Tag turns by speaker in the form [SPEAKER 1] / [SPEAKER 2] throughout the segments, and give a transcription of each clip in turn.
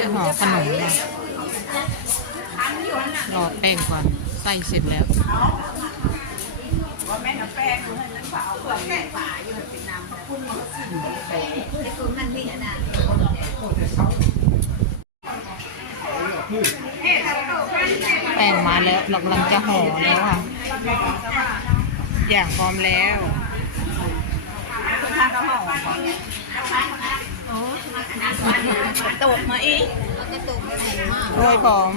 [SPEAKER 1] จะห่อขนมเนี่ยรอแป้งก่อนใส่เสร็จแล้วแป้งมาแล้วเรากำลังจะห่อแล้วค่ะ อย่างพร้อมแล้ว
[SPEAKER 2] ตกมาอีก
[SPEAKER 1] โรยพร้อม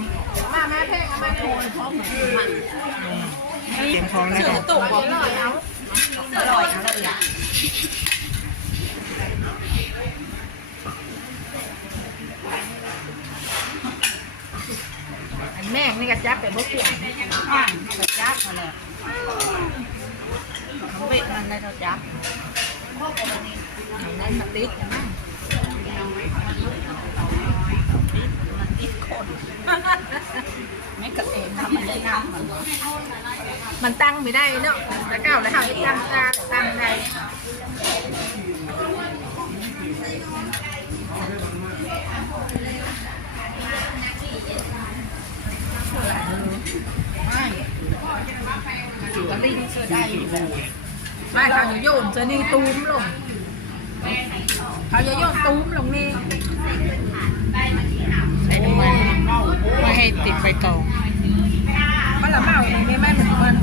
[SPEAKER 2] มาแม่เพ่งเอามาโทนพร้อมมัน
[SPEAKER 1] เตรียมพร้อมแล้วค่ะ
[SPEAKER 2] ตกบอกอร่อยเอาอร่อยเอาเลยอันแม่งนี่ก็จับแต่บุกเกี่ยงอ่างก็จับมาเลยเขาเบ็ดมันได้เราจับนั่นมันติดนะมันติดคนไม่กระเตงทำมันได้น้ำมันมันตั้งไม่ได้เนาะ แล้วก้าวแล้วเขาไอ้ตั้งตาตั้งได้ไม่ก็ดิ้นเสื้อได้อยู่ไม่เขาจะโยนเสื้อนี่ตูมลงเขาจะโยนตูมลงนี่
[SPEAKER 1] ใส่น้ำมัน ไม่ให้ติดใบตอง
[SPEAKER 2] มันละเมาในนี้แม่เหมือนมัน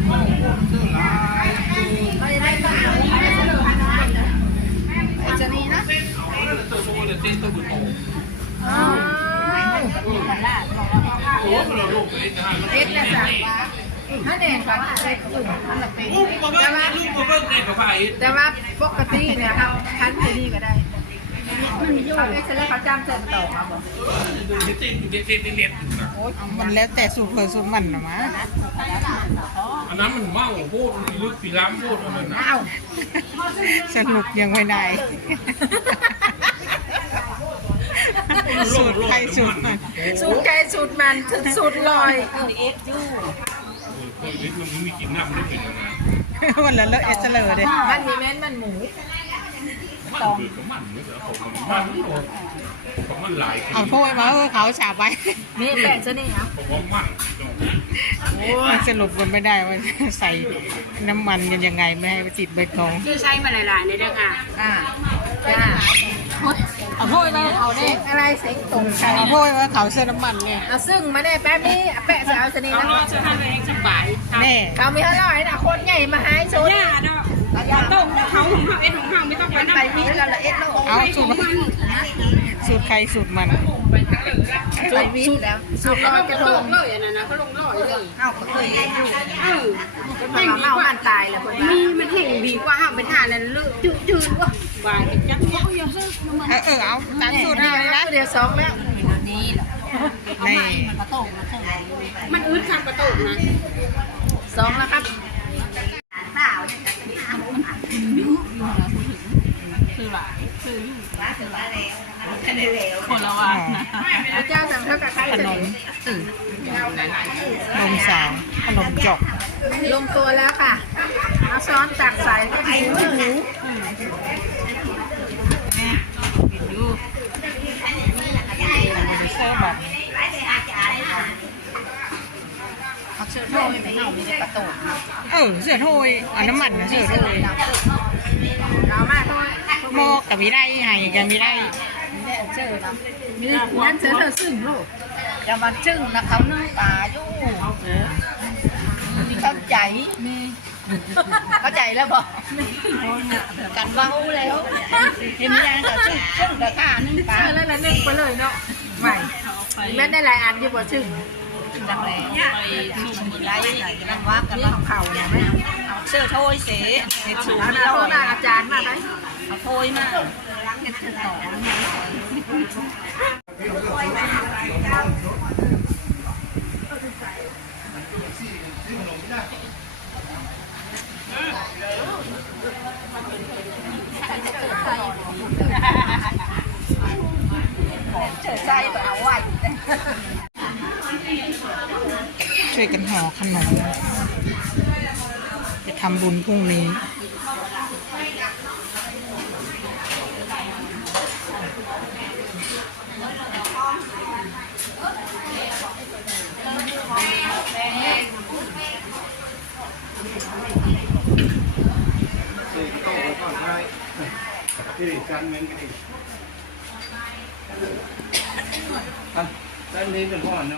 [SPEAKER 2] เขาจะได้เมาไอ้เจนี่นะอ๋อเอ็ดนะจ๊ะถ้าเน่นเขาใช้กลุ่มนั่นแหละเป็นแต่ว่า
[SPEAKER 3] ลูกมาเบิ่งในกับไผ่
[SPEAKER 2] แต่ว่าปกติเนี่ยครับคันที่นี่ก็ได้มันอยู่ เขาเอ็กซ์แล้วเขาจำเส้นต่อมาบอก
[SPEAKER 1] มันแล้วแต่สูตรเผยสูตรมันนะมะ
[SPEAKER 3] อันนั้นมันเมาพูดลึกปีล้ำพูดมันนะ
[SPEAKER 2] อ้า
[SPEAKER 1] สรุปยังไม่ได้สูตรใครสูตรมัน
[SPEAKER 2] สูตรใจสูตรมันสูตรลอย
[SPEAKER 3] เฮ้ยมันมีกินน้ำได้เป็นยังไง
[SPEAKER 1] วันละเลอะเอสเลอร์เลย
[SPEAKER 2] มันมีแม่นมันหมู
[SPEAKER 3] มันเกิดกับมันเมื่อผมมันมันผมมันหลาย
[SPEAKER 1] เอาถ้วยมาเออเขาฉาบไป
[SPEAKER 2] นี่แปะซะนี่ครับ
[SPEAKER 3] ผมว่ามัน
[SPEAKER 1] มันสรุปกันไม่ได้ว่าใส่น้ำมันกันยังไงไม่ให้ไปติดใบตอง
[SPEAKER 4] ชื่อใช้มาหลายๆเลยนะคะ
[SPEAKER 2] อ่าจ้า
[SPEAKER 1] เอาถ้วยมาเอา
[SPEAKER 2] เซ็กอะไรเซ็กตรงใช่
[SPEAKER 1] เอาถ้วยมาเขาเส้นน้ำมันเนี่ย
[SPEAKER 2] เอาซึ่งมาได้แป๊บนี้แปะจะเอาซะนี่
[SPEAKER 4] เขา
[SPEAKER 2] นะ
[SPEAKER 4] ก็จะทำเองสบาย
[SPEAKER 1] แน่
[SPEAKER 2] เขามีเท่าไหร่นะคนใหญ่มาหายชุด
[SPEAKER 4] ย่าเนาะต้มเขาของเขาเอ็ดของเขาไม่ต้องไป
[SPEAKER 2] มัน
[SPEAKER 4] นั่ง
[SPEAKER 2] ไปมีแล้วละเอ็ดโล
[SPEAKER 1] เอาสูตร สูตรใครสูตรมัน
[SPEAKER 2] ไปมีแล้วสุด
[SPEAKER 4] เขา
[SPEAKER 2] ร้อย
[SPEAKER 4] ล
[SPEAKER 2] กระ
[SPEAKER 4] ง
[SPEAKER 2] ทง
[SPEAKER 4] เลยอันนั้นนะเขาลงร้อยเลย
[SPEAKER 2] เอาเขาเคยเห็นอยู่
[SPEAKER 4] เออ
[SPEAKER 2] คน
[SPEAKER 4] แห่ง
[SPEAKER 2] มา
[SPEAKER 4] ดี
[SPEAKER 2] เมาก
[SPEAKER 4] ว่า
[SPEAKER 2] มันตายแล้วคน
[SPEAKER 4] มีมันแห่งดีกว่าห้ามไปทานแล้วเลือกจืดจืดว่ะวางจังเนี้ย
[SPEAKER 1] เออเออเอาตามสูตรเอาเลยนะ
[SPEAKER 2] เดี๋ยวสองแล้ว
[SPEAKER 1] นี่
[SPEAKER 4] มันอึดข้างประตูนะ
[SPEAKER 2] สองแล้วครับ
[SPEAKER 1] คนละวันนะ
[SPEAKER 2] พระเจ้าสั่งเท่ากับใคร
[SPEAKER 1] ข
[SPEAKER 2] จะ
[SPEAKER 1] นมนมสาวขนมจก
[SPEAKER 2] ลงตัวแล้วค่ะ เอาซ้อนตักใส่ให้หมูหมู
[SPEAKER 1] เซอร์แบบ
[SPEAKER 2] เขาเชิญพ่อไม่เอามีแต่ประตู
[SPEAKER 1] เออเสือโทยเอาน้ำมันนะเสือโทย
[SPEAKER 2] เรามาโท ษ
[SPEAKER 1] หม้อกับวิไลไห้กับวิไล
[SPEAKER 2] เจอนะมีนั่นเจอเธอซึ่งลูกจะมาจึ้งนะเขานึ่งปลาอยู่เข้าใจมีเข้าใจแล้วบอกกันเว้าแล้วเห็นยังกับซึ่งซึ่งกับข้านึ่งปลาแล้วแล้วนึ่งไปเลยเนาะใหม่แม่ได้หลายอันอยู่บ่ซึ่งจังเลยไปซุ่มไรนั่นว่ากันว่าของเขาเนี่ยไหม เสื้อโทยเสเห็ดสูงแล้วนะอาจารย์มาไหมเอาโทยมาเฉยใจแบบเอาไว้
[SPEAKER 1] ช่วยกันห่อขนม ทำบุญพรุ่งนี้
[SPEAKER 3] ท่านนี้เป็นพ่อเนาะ